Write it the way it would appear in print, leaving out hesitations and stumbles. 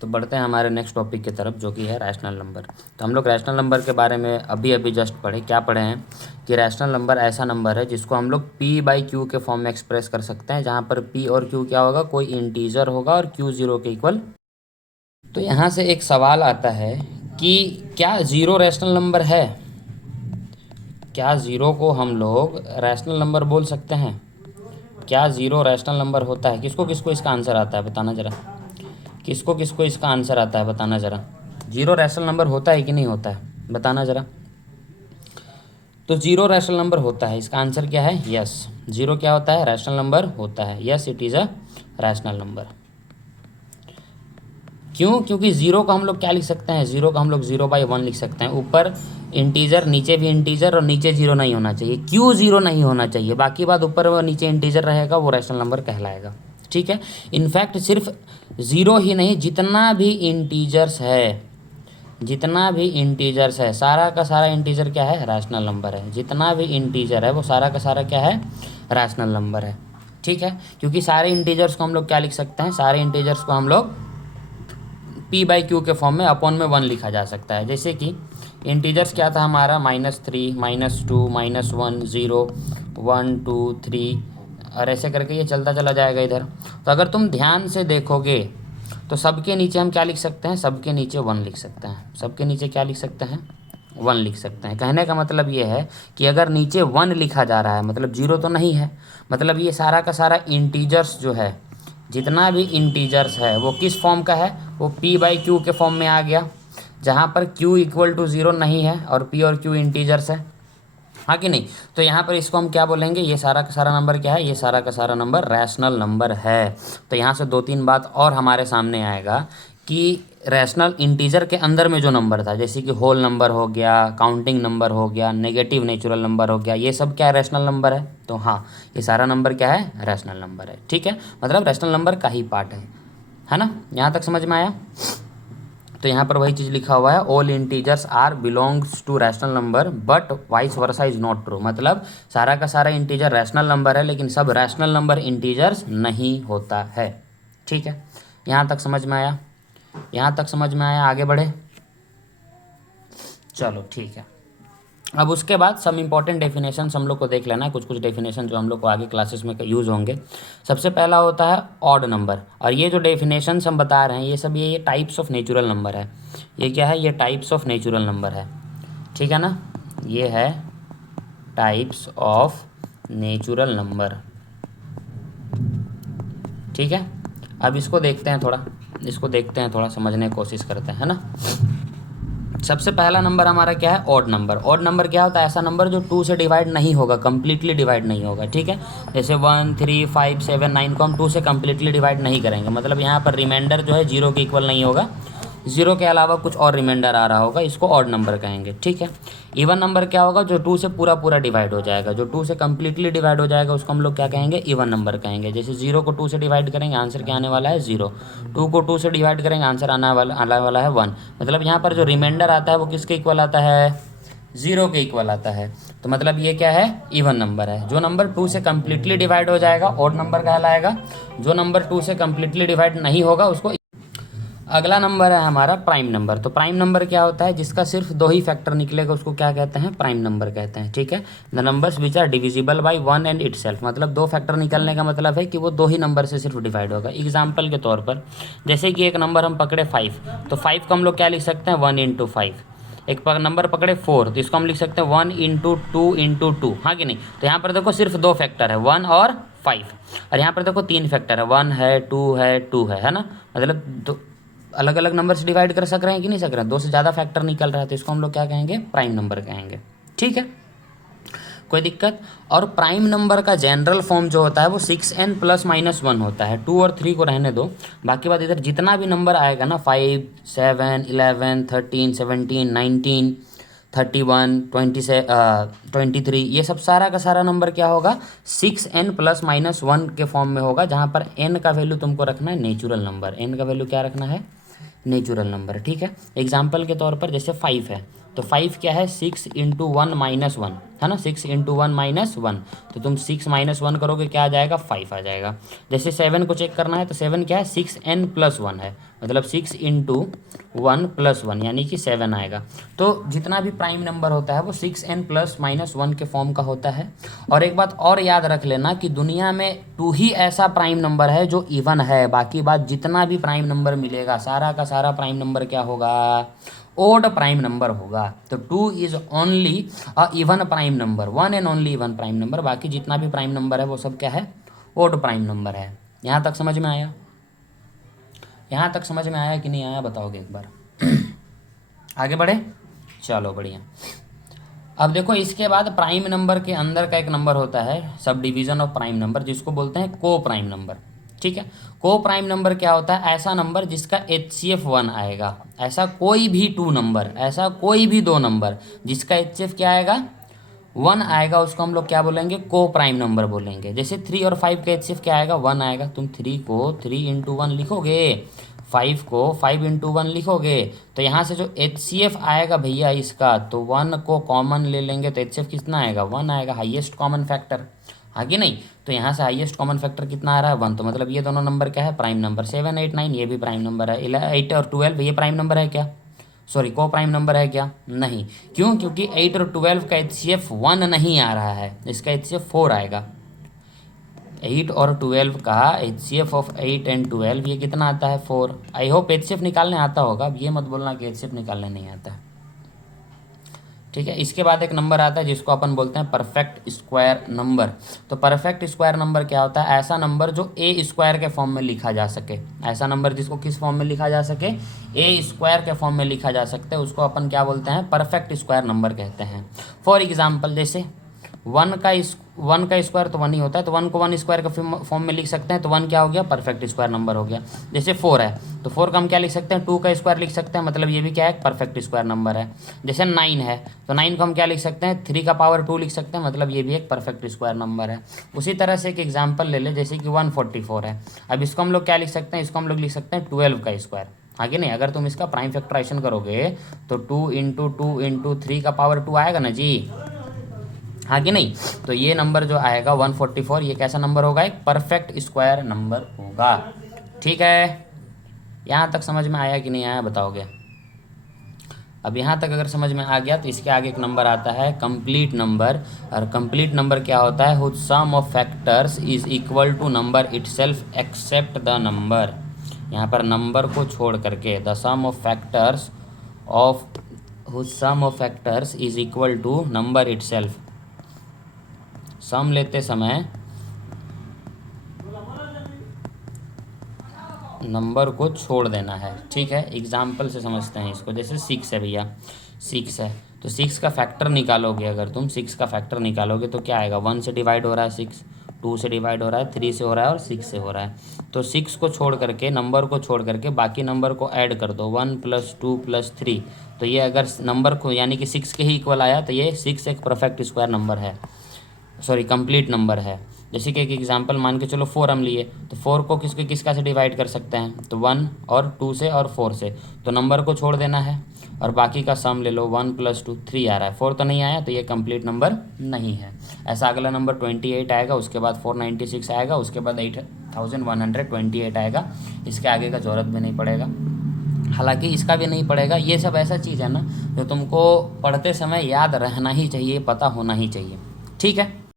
तो बढ़ते हैं हमारे नेक्स्ट टॉपिक की तरफ, जो कि है रैशनल नंबर। तो हम लोग रैशनल नंबर के बारे में अभी अभी जस्ट पढ़े। क्या पढ़े हैं कि रैशनल नंबर ऐसा नंबर है जिसको हम लोग पी बाई क्यू के फॉर्म में एक्सप्रेस कर सकते हैं, जहाँ पर पी और क्यू क्या होगा, कोई इंटीजर होगा और क्यू ज़ीरो के इक्वल। तो यहाँ से एक सवाल आता है कि क्या ज़ीरो रैशनल नंबर है? क्या ज़ीरो को हम लोग रैशनल नंबर बोल सकते हैं? क्या ज़ीरो रैशनल नंबर होता है? किसको किसको इसका आंसर आता है बताना ज़रा। किसको किसको इसका आंसर आता है बताना ज़रा। जीरो रैशनल नंबर होता है कि नहीं होता है बताना ज़रा। तो जीरो रैशनल नंबर होता है, इसका आंसर क्या है? यस। जीरो क्या होता है? रैशनल नंबर होता है। Yes, it is a rational number. क्यों? क्योंकि ज़ीरो को हम लोग क्या लिख सकते हैं? ज़ीरो को हम लोग 0/1 लिख सकते हैं। ऊपर इंटीजर, नीचे भी इंटीजर, और नीचे जीरो नहीं होना चाहिए। क्यों ज़ीरो नहीं होना चाहिए? बाकी बात ऊपर व नीचे इंटीजर रहेगा वो रैशनल नंबर कहलाएगा। ठीक है। इनफैक्ट सिर्फ ज़ीरो ही नहीं, जितना भी इंटीजर्स है, जितना भी इंटीजर्स है, सारा का सारा इंटीजर क्या है? रैशनल नंबर है। जितना भी इंटीजर है वो सारा का सारा क्या है? रैशनल नंबर है। ठीक है। क्योंकि सारे इंटीजर्स को हम लोग क्या लिख सकते हैं? सारे इंटीजर्स को हम लोग पी बाई क्यू के फॉर्म में अपॉन में 1 लिखा जा सकता है। जैसे कि इंटीजर्स क्या था हमारा? -3, -2, -1, 0, 1, 2, 3, और ऐसे करके ये चलता चला जाएगा इधर। तो अगर तुम ध्यान से देखोगे तो सबके नीचे हम क्या लिख सकते हैं? सबके नीचे 1 लिख सकते हैं। सबके नीचे क्या लिख सकते हैं? 1 लिख सकते हैं। कहने का मतलब ये है कि अगर नीचे 1 लिखा जा रहा है मतलब जीरो तो नहीं है, मतलब ये सारा का सारा इंटीजर्स जो है, जितना भी इंटीजर्स है वो किस फॉर्म का है? वो पी बाई क्यू के फॉर्म में आ गया, जहाँ पर क्यू इक्वल टू ज़ीरो नहीं है और पी और क्यू इंटीजर्स है। हाँ कि नहीं? तो यहाँ पर इसको हम क्या बोलेंगे? ये सारा का सारा नंबर क्या है? ये सारा का सारा नंबर रैशनल नंबर है। तो यहाँ से 2-3 बात और हमारे सामने आएगा कि रैशनल इंटीजर के अंदर में जो नंबर था, जैसे कि होल नंबर हो गया, काउंटिंग नंबर हो गया, नेगेटिव नेचुरल नंबर हो गया, ये सब क्या रैशनल नंबर है? तो हाँ, ये सारा नंबर क्या है? रैशनल नंबर है। ठीक है। मतलब रैशनल नंबर का ही पार्ट है ना? यहाँ तक समझ में आया? तो यहाँ पर वही चीज़ लिखा हुआ है, all integers are belongs to rational number but vice versa is not true. मतलब सारा का सारा इंटीजर रैशनल नंबर है, लेकिन सब रैशनल नंबर इंटीजर्स नहीं होता है। ठीक है। यहाँ तक समझ में आया? यहाँ तक समझ में आया? आगे बढ़े? चलो ठीक है। अब उसके बाद सब इंपॉर्टेंट डेफिनेशंस हम लोग को देख लेना है, कुछ कुछ डेफिनेशन जो हम लोग को आगे क्लासेस में यूज़ होंगे। सबसे पहला होता है ऑड नंबर, और ये जो डेफिनेशंस हम बता रहे हैं ये सब ये टाइप्स ऑफ नेचुरल नंबर है। ये क्या है? ये टाइप्स ऑफ नेचुरल नंबर है। ठीक है ना? ये है टाइप्स ऑफ नेचुरल नंबर। ठीक है। अब इसको देखते हैं थोड़ा, इसको देखते हैं थोड़ा, समझने की कोशिश करते हैं, है ना? सबसे पहला नंबर हमारा क्या है? Odd number. ऑड नंबर क्या होता है? ऐसा नंबर जो 2 से डिवाइड नहीं होगा, कंप्लीटली डिवाइड नहीं होगा। ठीक है। जैसे 1, 3, 5, 7, 9 को हम 2 से कंप्लीटली डिवाइड नहीं करेंगे, मतलब यहाँ पर रिमाइंडर जो है जीरो के इक्वल नहीं होगा, जीरो के अलावा कुछ और रिमाइंडर आ रहा होगा, इसको ऑड नंबर कहेंगे। ठीक है। इवन नंबर क्या होगा? जो 2 से पूरा पूरा डिवाइड हो जाएगा, जो 2 से कंप्लीटली डिवाइड हो जाएगा उसको हम लोग क्या कहेंगे? इवन नंबर कहेंगे। जैसे 0 को 2 से डिवाइड करेंगे, आंसर क्या आने वाला है? 0। 2 को 2 से डिवाइड करेंगे, आंसर आने वाला है 1। मतलब यहाँ पर जो रिमाइंडर आता है वो किसके इक्वल आता है? 0 के इक्वल आता है। तो मतलब ये क्या है? इवन नंबर है। जो नंबर 2 से कंप्लीटली डिवाइड हो जाएगा ऑड नंबर कहलाएगा, जो नंबर 2 से कंप्लीटली डिवाइड नहीं होगा उसको। अगला नंबर है हमारा प्राइम नंबर। तो प्राइम नंबर क्या होता है? जिसका सिर्फ 2 ही फैक्टर निकलेगा उसको क्या कहते हैं? प्राइम नंबर कहते हैं। ठीक है। The numbers which are divisible by 1 and itself, मतलब 2 फैक्टर निकलने का मतलब है कि वो 2 ही नंबर से सिर्फ डिवाइड होगा। एग्जाम्पल के तौर पर जैसे कि एक नंबर हम पकड़े 5, तो 5 को हम लोग क्या लिख सकते हैं? 1 × 5। एक नंबर पकड़े 4, तो इसको हम लिख सकते हैं 1 × 2 × 2। हाँ कि नहीं? तो यहाँ पर देखो सिर्फ 2 फैक्टर है, 1 और 5, और यहाँ पर देखो 3 फैक्टर है, 1 है, 2 है, 2 है ना? मतलब दो अलग अलग नंबर से डिवाइड कर सक रहे हैं कि नहीं सक रहे हैं? 2 से ज़्यादा फैक्टर निकल रहा है, तो इसको हम लोग क्या कहेंगे? प्राइम नंबर कहेंगे। ठीक है। कोई दिक्कत? और प्राइम नंबर का जनरल फॉर्म जो होता है वो 6n ± 1 होता है। 2 और 3 को रहने दो, बाकी बात इधर जितना भी नंबर आएगा ना, 5, 7, 11, 13, 17, 19, 31, 23, ये सब सारा का सारा नंबर क्या होगा? 6n ± 1 के फॉर्म में होगा, जहाँ पर n का वैल्यू तुमको रखना है नेचुरल नंबर। n का वैल्यू क्या रखना है? नेचुरल नंबर, ठीक है। एग्जाम्पल के तौर पर जैसे 5 है, तो 5 क्या है, 6 इंटू 1 माइनस 1 है ना, 6 इंटू 1 माइनस 1, तो तुम 6 माइनस 1 करोगे क्या आ जाएगा, 5 आ जाएगा। जैसे 7 को चेक करना है, तो 7 क्या है, 6n प्लस 1 है, मतलब 6 इंटू 1 प्लस 1 यानी कि 7 आएगा। तो जितना भी प्राइम नंबर होता है वो 6n प्लस माइनस 1 के फॉर्म का होता है। और एक बात और याद रख लेना कि दुनिया में 2 ही ऐसा प्राइम नंबर है जो इवन है, बाकी बात जितना भी प्राइम नंबर मिलेगा सारा का सारा प्राइम नंबर क्या होगा, ओड प्राइम नंबर होगा। तो 2 is only a even prime number, one and only even prime number, बाकी जितना भी प्राइम नंबर है वो सब क्या है, ओड प्राइम नंबर है। यहाँ तक समझ में आया, यहाँ तक समझ में आया कि नहीं आया, बताओगे एक बार। आगे बढ़े, चलो बढ़िया। अब देखो इसके बाद प्राइम नंबर के अंदर का एक नंबर होता है sub division of prime number, जिसको बोलते हैं को प्राइम नंबर, ठीक है। को प्राइम नंबर क्या होता है, ऐसा नंबर जिसका HCF 1 आएगा, ऐसा कोई भी 2 नंबर, ऐसा कोई भी 2 नंबर जिसका HCF क्या आएगा, 1 आएगा, उसको हम लोग क्या बोलेंगे, को प्राइम नंबर बोलेंगे। जैसे 3 और 5 का HCF क्या आएगा, 1 आएगा, तुम 3 को 3 इंटू 1 लिखोगे, 5 को 5 इंटू 1 लिखोगे, तो यहाँ से जो HCF आएगा भैया इसका, तो 1 को कॉमन ले लेंगे तो HCF कितना आएगा, 1 आएगा, हाईएस्ट कॉमन फैक्टर, हाँ कि नहीं। तो यहाँ से हाईएस्ट कॉमन फैक्टर कितना आ रहा है, 1, तो मतलब ये दोनों नंबर क्या है, प्राइम नंबर। 7, 8, 9 ये भी प्राइम नंबर है। 8 और 12 ये प्राइम नंबर है क्या, सॉरी को प्राइम नंबर है क्या, नहीं। क्यों, क्योंकि 8 और 12 का HCF 1 नहीं आ रहा है, इसका HCF 4 आएगा। 8 और 12 का HCF ऑफ 8 एंड 12 ये कितना आता है, 4। आई होप HCF निकालने आता होगा, अब ये मत बोलना कि HCF निकालने नहीं आता है, ठीक है। इसके बाद एक नंबर आता है जिसको अपन बोलते हैं परफेक्ट स्क्वायर नंबर। तो परफेक्ट स्क्वायर नंबर क्या होता है, ऐसा नंबर जो ए स्क्वायर के फॉर्म में लिखा जा सके, ऐसा नंबर जिसको किस फॉर्म में लिखा जा सके, ए स्क्वायर के फॉर्म में लिखा जा सकता है, उसको अपन क्या बोलते हैं, परफेक्ट स्क्वायर नंबर कहते हैं। फॉर एग्जाम्पल जैसे 1 का स्क्वायर तो 1 ही होता है, तो 1 को 1 स्क्वायर के फॉर्म में लिख सकते हैं, तो 1 क्या हो गया, परफेक्ट स्क्वायर नंबर हो गया। जैसे 4 है, तो 4 का हम क्या लिख सकते हैं, 2 का स्क्वायर लिख सकते हैं, मतलब ये भी क्या है, परफेक्ट स्क्वायर नंबर है। जैसे 9 है, तो 9 को हम क्या लिख सकते हैं, 3 का पावर 2 लिख सकते हैं, मतलब ये भी एक परफेक्ट स्क्वायर नंबर है। उसी तरह से एक एग्जाम्पल ले ले, जैसे कि 144 है, अब इसको हम लोग क्या लिख सकते हैं, इसको हम लोग लिख सकते हैं 12 का स्क्वायर, हाँ कि नहीं। अगर तुम इसका प्राइम फैक्टराइजेशन करोगे तो 2 इंटू 2 इंटू 3 का पावर 2 आएगा ना जी, हाँ कि नहीं। तो ये नंबर जो आएगा 144, ये कैसा नंबर होगा, एक परफेक्ट स्क्वायर नंबर होगा, ठीक है। यहाँ तक समझ में आया कि नहीं आया, बताओगे। अब यहाँ तक अगर समझ में आ गया तो इसके आगे एक नंबर आता है कंप्लीट नंबर। और कंप्लीट नंबर क्या होता है, whose sum of factors is equal to number itself except the number. यहाँ पर नंबर को छोड़ करके, the sum of factors of whose sum of factors is equal to number itself. Sum लेते समय नंबर को छोड़ देना है, ठीक है। एग्जाम्पल से समझते हैं इसको, जैसे 6 है भैया, 6 है, तो 6 का फैक्टर निकालोगे, अगर तुम 6 का फैक्टर निकालोगे तो क्या आएगा, 1 से डिवाइड हो रहा है 6, 2 से डिवाइड हो रहा है, 3 से हो रहा है और 6 से हो रहा है। तो 6 को छोड़ करके, नंबर को छोड़ करके बाकी नंबर को ऐड कर दो, 1 + 2 + 3, तो ये अगर नंबर को यानी कि 6 के ही इक्वल आया तो ये 6 एक परफेक्ट स्क्वायर नंबर है, सॉरी कंप्लीट नंबर है। जैसे कि एक एग्जांपल मान के चलो 4 हम लिए, तो 4 को किसका से डिवाइड कर सकते हैं, तो 1 और 2 से और 4 से, तो नंबर को छोड़ देना है और बाकी का सम ले लो, 1 + 2 3 आ रहा है, 4 तो नहीं आया, तो ये कंप्लीट नंबर नहीं है। ऐसा अगला नंबर 28 आएगा, उसके बाद 496 आएगा, उसके बाद 8128 आएगा। इसके आगे का ज़रूरत भी नहीं पड़ेगा, हालांकि इसका भी नहीं पड़ेगा। ये सब ऐसा चीज़ है ना जो तुमको पढ़ते समय याद रहना ही चाहिए, पता होना ही चाहिए, ठीक है।